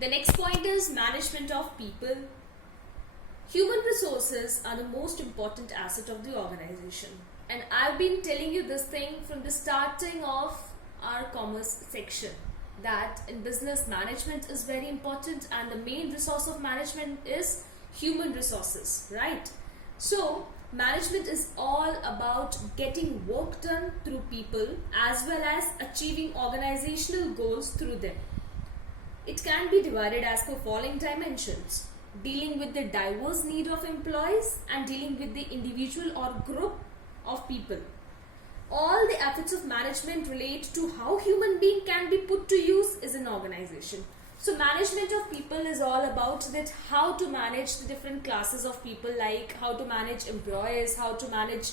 The next point is management of people. Human resources are the most important asset of the organization. And I've been telling you this thing from the starting of our commerce section, that in business management is very important and the main resource of management is human resources, right? So management is all about getting work done through people as well as achieving organizational goals through them. It can be divided as per following dimensions: dealing with the diverse need of employees and dealing with the individual or group of people. All the efforts of management relate to how human being can be put to use as an organization. So management of people is all about that, how to manage the different classes of people, like how to manage employees, how to manage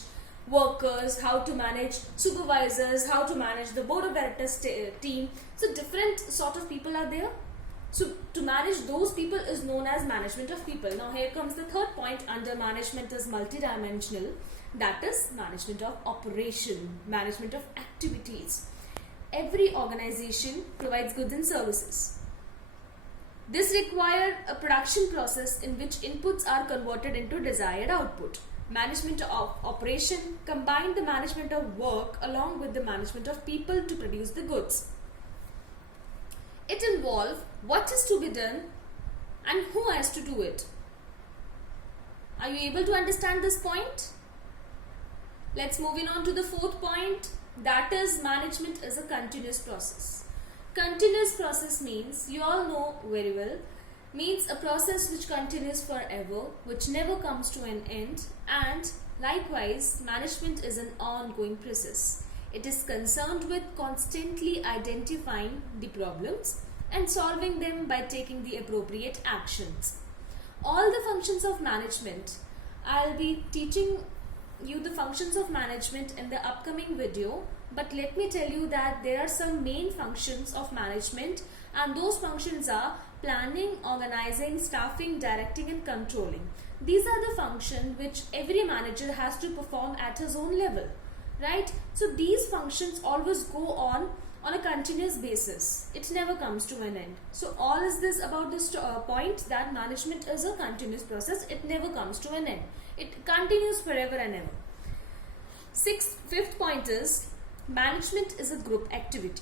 workers, how to manage supervisors, how to manage the board of directors team. So different sort of people are there. So to manage those people is known as management of people. Now here comes the third point under management is multidimensional. That is management of operation, management of activities. Every organization provides goods and services. This requires a production process in which inputs are converted into desired output. Management of operation combines the management of work along with the management of people to produce the goods. It involves what is to be done and who has to do it. Are you able to understand this point? Let's move on to the fourth point, that is management is a continuous process. Continuous process means, you all know very well, means a process which continues forever, which never comes to an end, and likewise management is an ongoing process. It is concerned with constantly identifying the problems and solving them by taking the appropriate actions. All the functions of management, I'll be teaching you the functions of management in the upcoming video, but let me tell you that there are some main functions of management, and those functions are planning, organizing, staffing, directing and controlling. These are the functions which every manager has to perform at his own level, right? So these functions always go on a continuous basis. It never comes to an end. So all is this about this point, that management is a continuous process. It never comes to an end. It continues forever and ever. Fifth point is management is a group activity.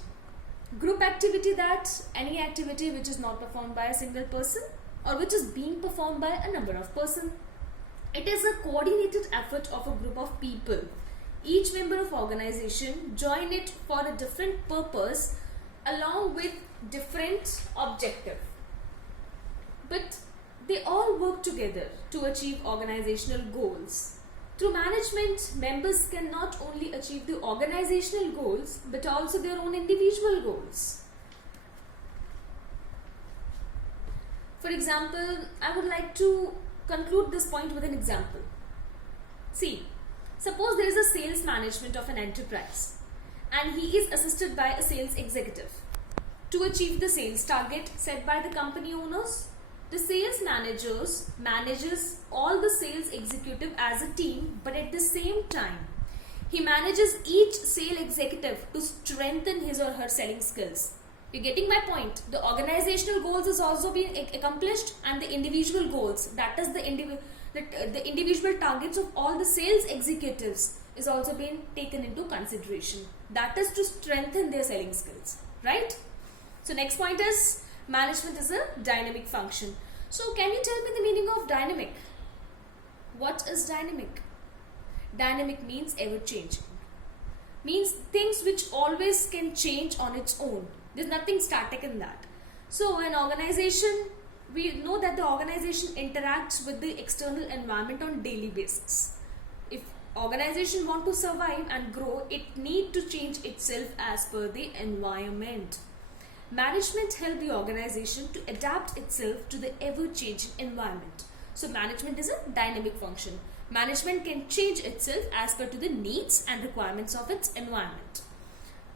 Group activity, that any activity which is not performed by a single person or which is being performed by a number of persons. It is a coordinated effort of a group of people. Each member of organization join it for a different purpose along with different objective. But they all work together to achieve organizational goals. Through management, members can not only achieve the organizational goals but also their own individual goals. For example, I would like to conclude this point with an example. See, suppose there is a sales management of an enterprise and he is assisted by a sales executive. To achieve the sales target set by the company owners, the sales managers manages all the sales executive as a team, but at the same time, he manages each sales executive to strengthen his or her selling skills. You're getting my point? The organizational goals is also being accomplished, and the individual goals, that is the individual targets of all the sales executives, is also being taken into consideration. That is to strengthen their selling skills, right? So next point is management is a dynamic function. So can you tell me the meaning of dynamic? What is dynamic? Dynamic means ever changing. Means things which always can change on its own. There's nothing static in that. So an organization, we know that the organization interacts with the external environment on daily basis. If organization want to survive and grow, it need to change itself as per the environment. Management helps the organization to adapt itself to the ever-changing environment. So management is a dynamic function. Management can change itself as per to the needs and requirements of its environment.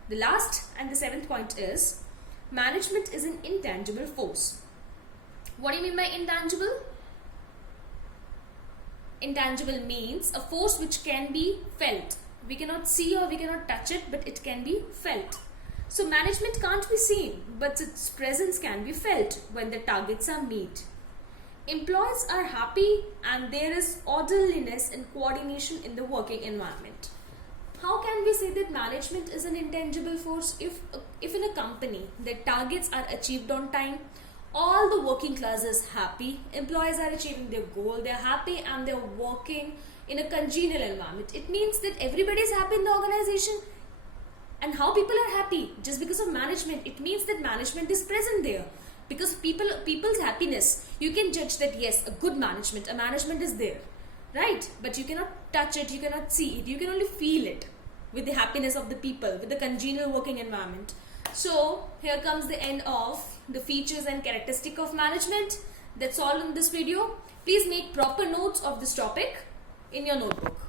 The last and the seventh point is management is an intangible force. What do you mean by intangible? Intangible means a force which can be felt. We cannot see or we cannot touch it, but it can be felt. So management can't be seen, but its presence can be felt when the targets are met. Employees are happy and there is orderliness and coordination in the working environment. How can we say that management is an intangible force? If in a company the targets are achieved on time, all the working class is happy, employees are achieving their goal, they're happy and they're working in a congenial environment. It means that everybody is happy in the organization. And how people are happy? Just because of management. It means that management is present there. Because people's happiness, you can judge that yes, a good management, a management is there. Right? But you cannot touch it, you cannot see it, you can only feel it with the happiness of the people, with the congenial working environment. So, here comes the end of the features and characteristic of management. That's all in this video. Please make proper notes of this topic in your notebook.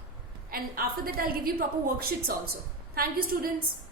And after that, I'll give you proper worksheets also. Thank you, students.